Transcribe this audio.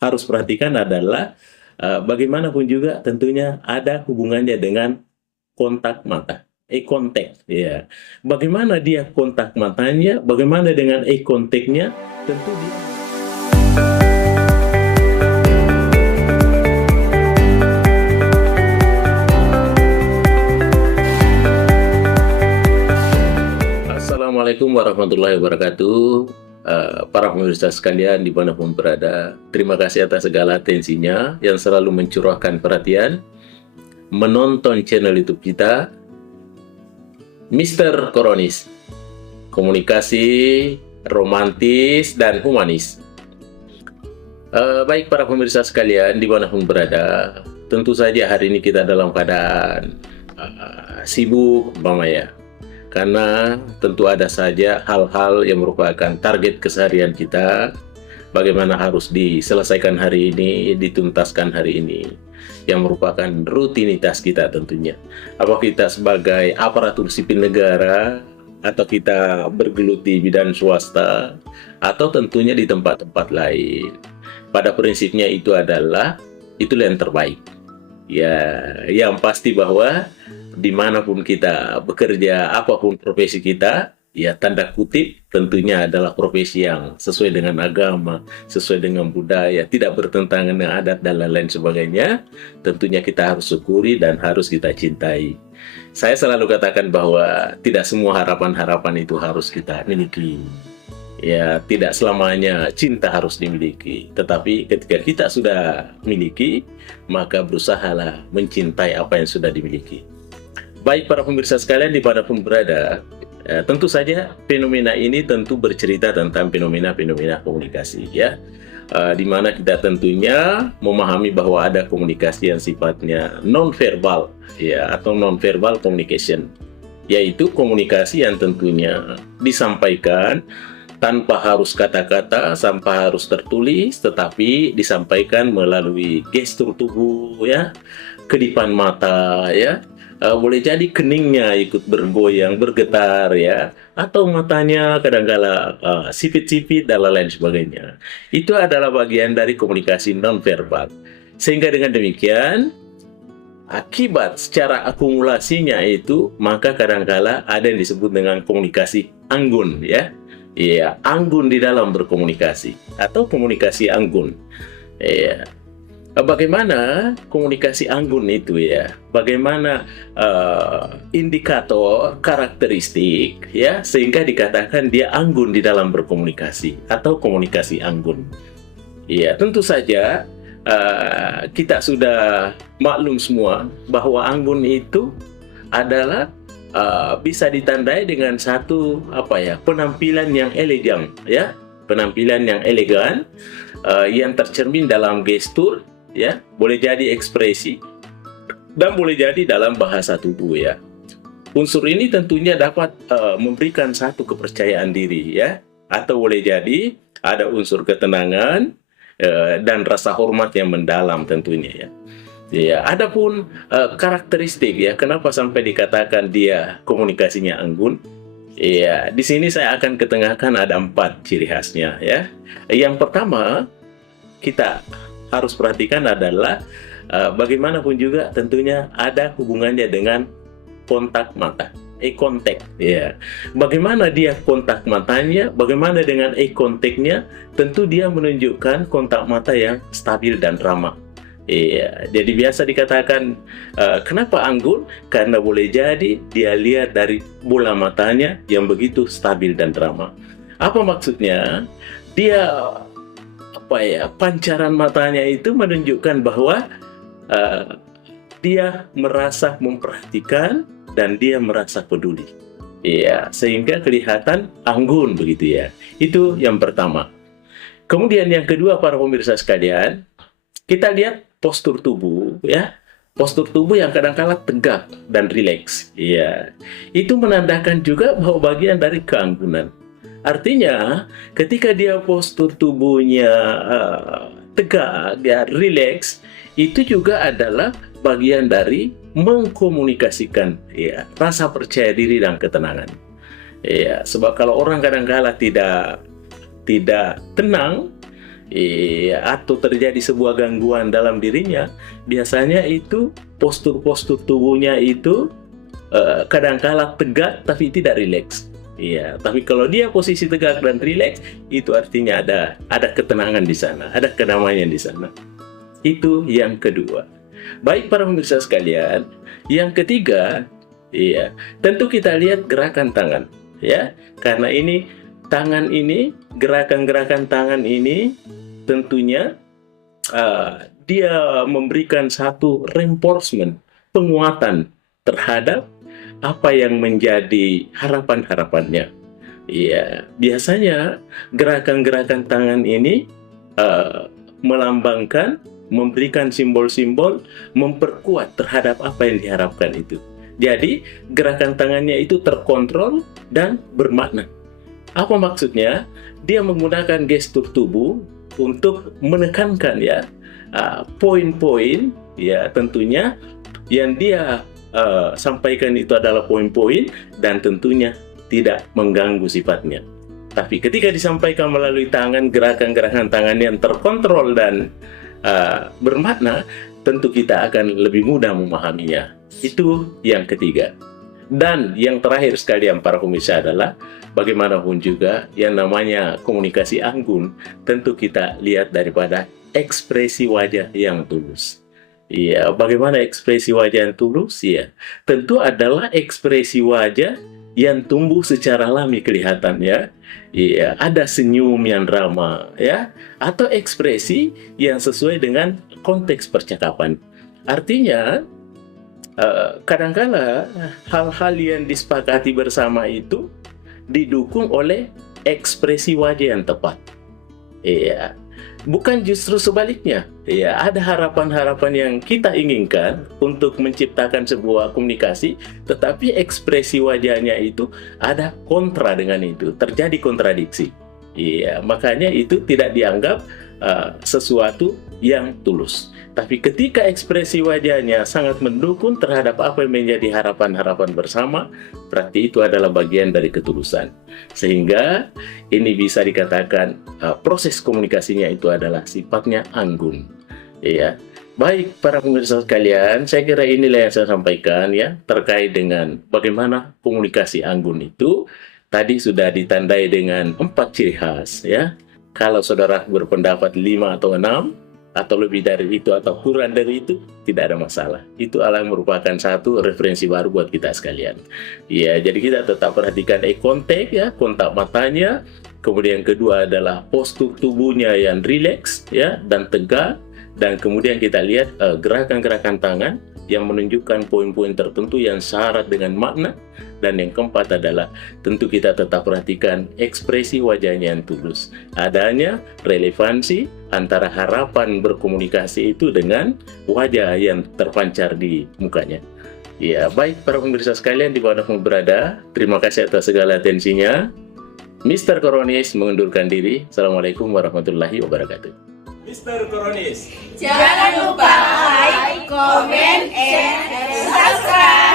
harus perhatikan adalah bagaimanapun juga tentunya ada hubungannya dengan kontak mata, eye contact, ya. Bagaimana dia kontak matanya, bagaimana dengan eye contact-nya, tentu dia. Assalamualaikum warahmatullahi wabarakatuh. Para pemirsa sekalian dimanapun berada, terima kasih atas segala atensinya yang selalu mencurahkan perhatian menonton channel YouTube kita, Mr. Koronis, komunikasi romantis dan humanis. Baik para pemirsa sekalian dimanapun berada, tentu saja hari ini kita dalam keadaan sibuk, ya. Karena tentu ada saja hal-hal yang merupakan target keseharian kita, bagaimana harus diselesaikan hari ini, dituntaskan hari ini, yang merupakan rutinitas kita tentunya. Apa kita sebagai aparatur sipil negara, atau kita bergelut di bidang swasta, atau tentunya di tempat-tempat lain. Pada prinsipnya itulah yang terbaik. Ya, yang pasti bahwa dimanapun kita bekerja, apapun profesi kita, ya tanda kutip tentunya adalah profesi yang sesuai dengan agama, sesuai dengan budaya, tidak bertentangan dengan adat dan lain-lain sebagainya. Tentunya kita harus syukuri dan harus kita cintai. Saya selalu katakan bahwa tidak semua harapan-harapan itu harus kita miliki. Ya, tidak selamanya cinta harus dimiliki, tetapi ketika kita sudah miliki, maka berusahalah mencintai apa yang sudah dimiliki. Baik para pemirsa sekalian dimanapun berada, tentu saja fenomena ini tentu bercerita tentang fenomena-fenomena komunikasi, ya, di mana kita tentunya memahami bahwa ada komunikasi yang sifatnya non-verbal, ya, atau non-verbal communication, yaitu komunikasi yang tentunya disampaikan tanpa harus kata-kata, tanpa harus tertulis, tetapi disampaikan melalui gestur tubuh, ya, kedipan mata, ya. Boleh jadi keningnya ikut bergoyang, bergetar, ya, atau matanya kadang-kala sipit-sipit dan lain sebagainya. Itu adalah bagian dari komunikasi non-verbal. Sehingga dengan demikian, akibat secara akumulasinya itu, maka kadang-kala ada yang disebut dengan komunikasi anggun, ya. Iya, anggun di dalam berkomunikasi atau komunikasi anggun. Iya. Bagaimana komunikasi anggun itu, ya? Bagaimana indikator karakteristik, ya, sehingga dikatakan dia anggun di dalam berkomunikasi atau komunikasi anggun. Iya, tentu saja kita sudah maklum semua bahwa anggun itu adalah bisa ditandai dengan satu penampilan yang elegan, ya, penampilan yang elegan yang tercermin dalam gestur, ya, boleh jadi ekspresi dan boleh jadi dalam bahasa tubuh, ya. Unsur ini tentunya dapat memberikan satu kepercayaan diri, ya, atau boleh jadi ada unsur ketenangan dan rasa hormat yang mendalam tentunya, ya. Ya, adapun karakteristik, ya, kenapa sampai dikatakan dia komunikasinya anggun? Ya, di sini saya akan ketengahkan ada 4 ciri khasnya, ya. Yang pertama kita harus perhatikan adalah bagaimanapun juga tentunya ada hubungannya dengan kontak mata, eye contact, ya. Bagaimana dia kontak matanya, bagaimana dengan eye contact-nya, tentu dia menunjukkan kontak mata yang stabil dan ramah. Iya, jadi biasa dikatakan kenapa anggun? Karena boleh jadi dia lihat dari bola matanya yang begitu stabil dan ramah. Apa maksudnya? Dia pancaran matanya itu menunjukkan bahwa dia merasa memperhatikan dan dia merasa peduli. Iya, sehingga kelihatan anggun begitu, ya. Itu yang pertama. Kemudian yang kedua para pemirsa sekalian, kita lihat postur tubuh, ya, postur tubuh yang kadang-kala tegak dan rileks, ya, itu menandakan juga bahwa bagian dari keanggunan. Artinya, ketika dia postur tubuhnya tegak, ya, rileks, itu juga adalah bagian dari mengkomunikasikan, ya, rasa percaya diri dan ketenangan. Ya, sebab kalau orang kadang-kala tidak tenang, atau terjadi sebuah gangguan dalam dirinya, biasanya itu postur-postur tubuhnya itu kadangkala tegak tapi tidak rileks. Iya, tapi kalau dia posisi tegak dan rileks, itu artinya ada ketenangan di sana, ada kedamaian di sana. Itu yang kedua. Baik para pemirsa sekalian, yang ketiga, iya, tentu kita lihat gerakan tangan, ya, karena ini tangan ini, gerakan-gerakan tangan ini, tentunya dia memberikan satu reinforcement, penguatan terhadap apa yang menjadi harapan-harapannya. Iya, biasanya gerakan-gerakan tangan ini melambangkan, memberikan simbol-simbol, memperkuat terhadap apa yang diharapkan itu. Jadi, gerakan tangannya itu terkontrol dan bermakna. Apa maksudnya? Dia menggunakan gestur tubuh untuk menekankan ya poin-poin, ya tentunya yang dia sampaikan itu adalah poin-poin dan tentunya tidak mengganggu sifatnya. Tapi ketika disampaikan melalui tangan, gerakan-gerakan tangan yang terkontrol dan bermakna, tentu kita akan lebih mudah memahaminya. Itu yang ketiga. Dan yang terakhir sekalian para pemirsa adalah bagaimanapun juga yang namanya komunikasi anggun, tentu kita lihat daripada ekspresi wajah yang tulus. Iya, bagaimana ekspresi wajah yang tulus? Ya, tentu adalah ekspresi wajah yang tumbuh secara alami kelihatan ya. Iya, ada senyum yang ramah ya, atau ekspresi yang sesuai dengan konteks percakapan. Artinya, kadangkala hal-hal yang disepakati bersama itu didukung oleh ekspresi wajah yang tepat. Iya. Bukan justru sebaliknya, ya ada harapan-harapan yang kita inginkan untuk menciptakan sebuah komunikasi, tetapi ekspresi wajahnya itu ada kontra dengan itu, terjadi kontradiksi. Iya, makanya itu tidak dianggap sesuatu yang tulus. Tapi ketika ekspresi wajahnya sangat mendukung terhadap apa yang menjadi harapan-harapan bersama, berarti itu adalah bagian dari ketulusan. Sehingga ini bisa dikatakan proses komunikasinya itu adalah sifatnya anggun. Ya, baik para pemirsa sekalian, saya kira inilah yang saya sampaikan ya terkait dengan bagaimana komunikasi anggun itu. Tadi sudah ditandai dengan 4 ciri khas ya. Kalau saudara berpendapat 5 atau 6 atau lebih dari itu atau kurang dari itu, tidak ada masalah. Itu adalah merupakan satu referensi baru buat kita sekalian. Ya, jadi kita tetap perhatikan eye contact ya, kontak matanya. Kemudian kedua adalah postur tubuhnya yang rileks ya dan tegak, dan kemudian kita lihat gerakan-gerakan tangan yang menunjukkan poin-poin tertentu yang syarat dengan makna. Dan yang keempat adalah tentu kita tetap perhatikan ekspresi wajahnya yang tulus. Adanya relevansi antara harapan berkomunikasi itu dengan wajah yang terpancar di mukanya. Ya, baik para pemirsa sekalian di mana pun berada, terima kasih atas segala atensinya. Mr. Koronis mengundurkan diri. Assalamualaikum warahmatullahi wabarakatuh. Mr. Koronis. Jangan lupa like, comment, and subscribe.